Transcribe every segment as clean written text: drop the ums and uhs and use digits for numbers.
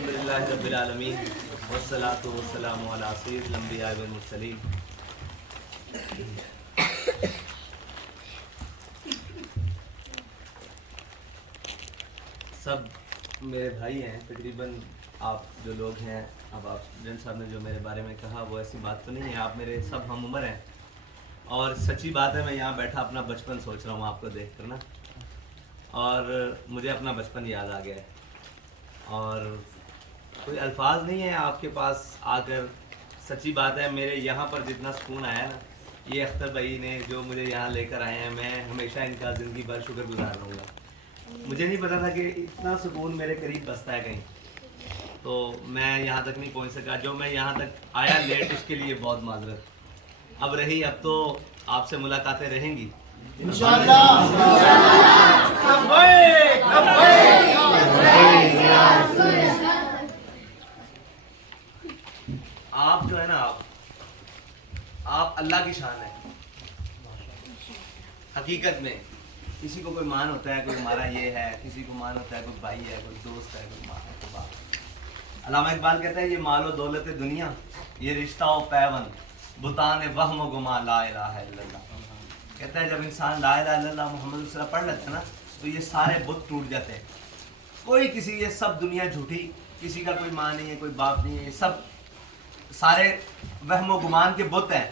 अल्हम्दुलिल्लाहि रब्बिल आलमीन वस्सलातु वस्सलामु अला सय्यिदिल अंबिया वल मुरसलीन। सब मेरे भाई हैं तकरीबन। आप जो लोग हैं, अब आप जन साहब ने जो मेरे बारे में कहा वो ऐसी बात तो नहीं है। आप मेरे सब हम उम्र हैं और सच्ची बात है, मैं यहाँ बैठा अपना बचपन सोच रहा हूँ आपको देख कर ना, और मुझे अपना बचपन याद आ गया है और कोई अल्फाज नहीं है आपके पास आकर। सच्ची बात है, मेरे यहाँ पर जितना सुकून आया ना, ये अख्तर भाई ने जो मुझे यहाँ लेकर आए हैं, मैं हमेशा इनका ज़िंदगी भर शुक्रगुजार रहूँगा। मुझे नहीं पता था कि इतना सुकून मेरे करीब बसता है कहीं, तो मैं यहाँ तक नहीं पहुँच सका। जो मैं यहाँ तक आया लेट, उसके लिए बहुत माजरत। अब रही, अब तो आपसे मुलाकातें रहेंगी आप जो है ना, आप अल्लाह की शान है हकीकत में। किसी को कोई मान होता है, कोई हमारा ये है, किसी को मान होता है कोई भाई है, कोई दोस्त है, कोई माँ है, कोई बाप है। अल्लामा इकबाल कहता है ये मालो दौलत दुनिया, ये रिश्ता व पैवन, बुतान वहम गुमा ला इलाहा इल्लल्लाह। कहता है जब इंसान ला इलाहा इल्लल्लाह मुहम्मद रसूलुल्लाह पढ़ लेता है ना, तो ये सारे बुत टूट जाते हैं। कोई किसी, ये सब दुनिया झूठी, किसी का कोई माँ नहीं है, कोई बाप नहीं है, ये सब सारे वहम गुमान के बुत हैं।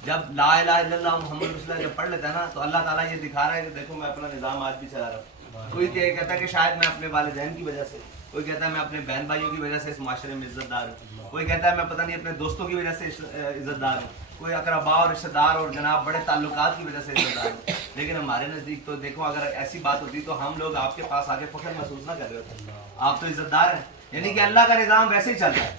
जब ला इलाहा इल्लल्लाह मुहम्मद रसूलुल्लाह जब पढ़ लेता है ना, तो अल्लाह ताला ये दिखा रहा है कि देखो मैं अपना निज़ाम आज भी चला रहा हूँ। कोई कहता है कि शायद मैं अपने वालिदैन की वजह से, कोई कहता है मैं अपने बहन भाइयों की वजह से इस माशरे में इज़्ज़तदार हूँ, कोई कहता है मैं पता नहीं अपने दोस्तों की वजह से इज़्ज़तदार हूँ, कोई अकरबा और रिश्तेदार और जनाब बड़े ताल्लुकात की वजह से इज़्ज़तदार हूँ। लेकिन हमारे नज़दीक तो देखो, अगर ऐसी बात होती तो हम लोग आपके पास आके फ़ख्र महसूस ना कर रहे होते। आप तो इज़्ज़तदार हैं, यानी कि अल्लाह का निज़ाम वैसे ही चल रहा है,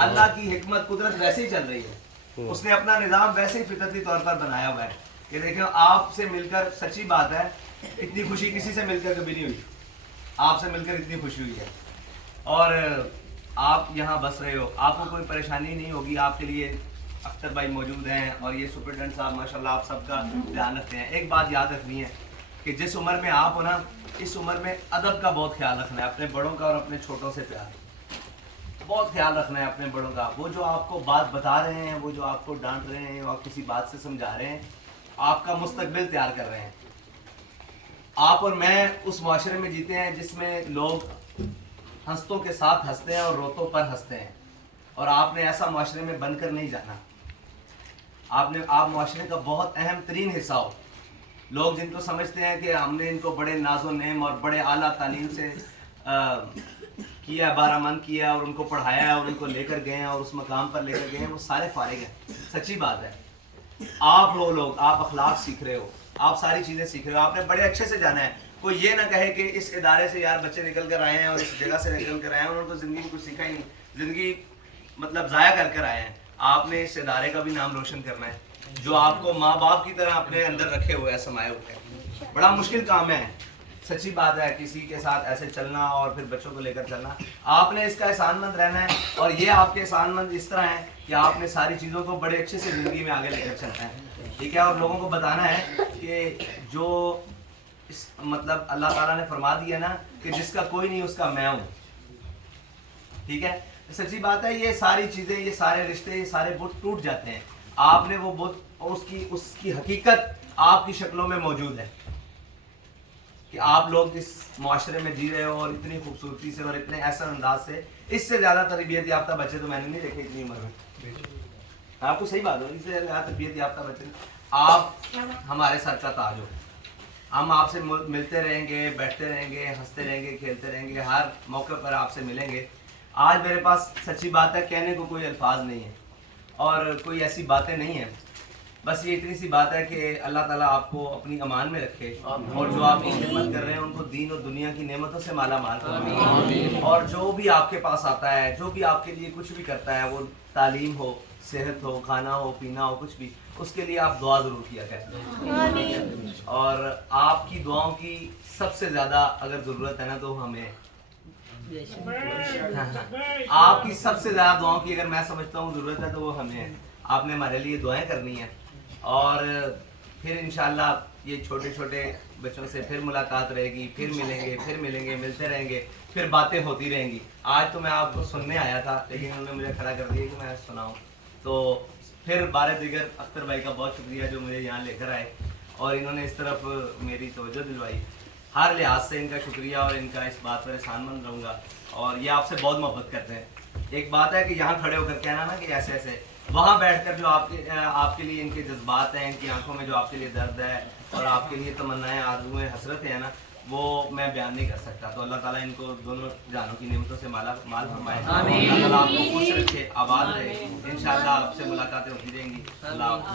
अल्लाह की हिकमत कुदरत वैसे ही चल रही है। उसने अपना निज़ाम वैसे ही फितरती तौर पर बनाया हुआ है कि देखो आपसे मिलकर, सच्ची बात है, इतनी खुशी किसी से मिलकर कभी नहीं हुई। आपसे मिलकर इतनी खुशी हुई है और आप यहाँ बस रहे हो, आपको कोई परेशानी नहीं होगी। आपके लिए अख्तर भाई मौजूद हैं और ये सुपरिटेंडेंट साहब माशाल्लाह आप सबका ध्यान रखते हैं। एक बात याद रखनी है कि जिस उम्र में आप हो ना, इस उम्र में अदब का बहुत ख्याल रखना है, अपने बड़ों का और अपने छोटों से प्यार बहुत ख्याल रखना है अपने बड़ों का। वो जो आपको बात बता रहे हैं, वो जो आपको डांट रहे हैं, वो आप किसी बात से समझा रहे हैं, आपका मुस्तकबिल तैयार कर रहे हैं। आप और मैं उस माशरे में जीते हैं जिसमें लोग हंसतों के साथ हंसते हैं और रोतों पर हंसते हैं, और आपने ऐसा माशरे में बनकर नहीं जाना। आप माशरे का बहुत अहम तरीन हिस्सा हो। लोग जिनको समझते हैं कि हमने इनको बड़े नाजो नेम और बड़े आला तालीम से किया, बारामंद किया और उनको पढ़ाया है और उनको लेकर गए हैं और उस मकाम पर लेकर गए हैं, वो सारे फारिग हैं। सच्ची बात है, आप वो लोग, आप अखलाक सीख रहे हो, आप सारी चीज़ें सीख रहे हो, आपने बड़े अच्छे से जाना है। कोई ये ना कहे कि इस इदारे से यार बच्चे निकल कर आए हैं और इस जगह से निकल कर आए हैं, उन्होंने तो ज़िंदगी में कुछ सीखा ही नहीं, ज़िंदगी मतलब ज़ाया कर कर आए हैं। आपने इस इदारे का भी नाम रोशन करना है, जो आपको माँ बाप की तरह अपने अंदर रखे हुए हैं, समाये हुए हैं। बड़ा मुश्किल काम है, सच्ची बात है, किसी के साथ ऐसे चलना और फिर बच्चों को लेकर चलना। आपने इसका एहसानमंद रहना है, और ये आपके एहसानमंद इस तरह है कि आपने सारी चीज़ों को बड़े अच्छे से ज़िंदगी में आगे लेकर चलना है, ठीक है। और लोगों को बताना है कि जो इस मतलब अल्लाह ताला ने फरमा दिया ना कि जिसका कोई नहीं उसका मैं हूँ, ठीक है। सच्ची बात है, ये सारी चीज़ें, ये सारे रिश्ते, ये सारे बुत टूट जाते हैं। आपने वो बुत, उसकी हकीकत आपकी शक्लों में मौजूद है कि आप लोग इस माशरे में जी रहे हो और इतनी खूबसूरती से और इतने ऐसा अंदाज से। इससे ज़्यादा तरबियत याफ्ता बच्चे तो मैंने नहीं देखे इतनी उम्र में। आपको सही बात हो, इससे ज़्यादा तरबियत याफ्ता बच्चे, आप हमारे सर का ताज हो। हम आपसे मिलते रहेंगे, बैठते रहेंगे, हंसते रहेंगे, खेलते रहेंगे, हर मौके पर आपसे मिलेंगे। आज मेरे पास सच्ची बात है, कहने को कोई अल्फाज नहीं है और कोई ऐसी बातें नहीं हैं। बस ये इतनी सी बात है कि अल्लाह ताला आपको अपनी अमान में रखे और जो आप खिदमत कर रहे हैं उनको दीन और दुनिया की नेमतों से माला माल करे। और जो भी आपके पास आता है, जो भी आपके लिए कुछ भी करता है, वो तालीम हो, सेहत हो, खाना हो, पीना हो, कुछ भी, उसके लिए आप दुआ ज़रूर किया करें। और आपकी दुआओं की सबसे ज़्यादा अगर ज़रूरत है ना, तो हमें आपकी सबसे ज़्यादा दुआओं की अगर मैं समझता हूँ ज़रूरत है, तो वो हमें है। आपने हमारे लिए दुआएं करनी है और फिर इंशाल्लाह ये छोटे छोटे बच्चों से फिर मुलाकात रहेगी, फिर मिलेंगे, मिलते रहेंगे, फिर बातें होती रहेंगी। आज तो मैं आपको सुनने आया था, लेकिन उन्होंने मुझे खड़ा कर दिया कि मैं सुनाऊँ। तो फिर बारे दिगर अख्तर भाई का बहुत शुक्रिया जो मुझे यहाँ लेकर आए और इन्होंने इस तरफ मेरी तवज्जो दिलवाई। हर लिहाज से इनका शुक्रिया और इनका इस बात पर एहसानमंद रहूँगा। और ये आपसे बहुत मोहब्बत करते हैं। एक बात है कि यहाँ खड़े होकर कहना ना कि ऐसे ऐसे, वहाँ बैठकर जो आपके लिए इनके जज्बात हैं, इनकी आंखों में जो आपके लिए दर्द है और आपके लिए तमन्नाएं, आरज़ुएं, हसरतें हैं ना, वो मैं बयान नहीं कर सकता। तो अल्लाह ताला इनको दोनों जानों की नेमतों से माल फरमाए। अल्लाह ताला आपको खुश रखे, आबाद रहे। इंशाअल्लाह आपसे मुलाकातें होती रहेंगी। अल्लाह आपको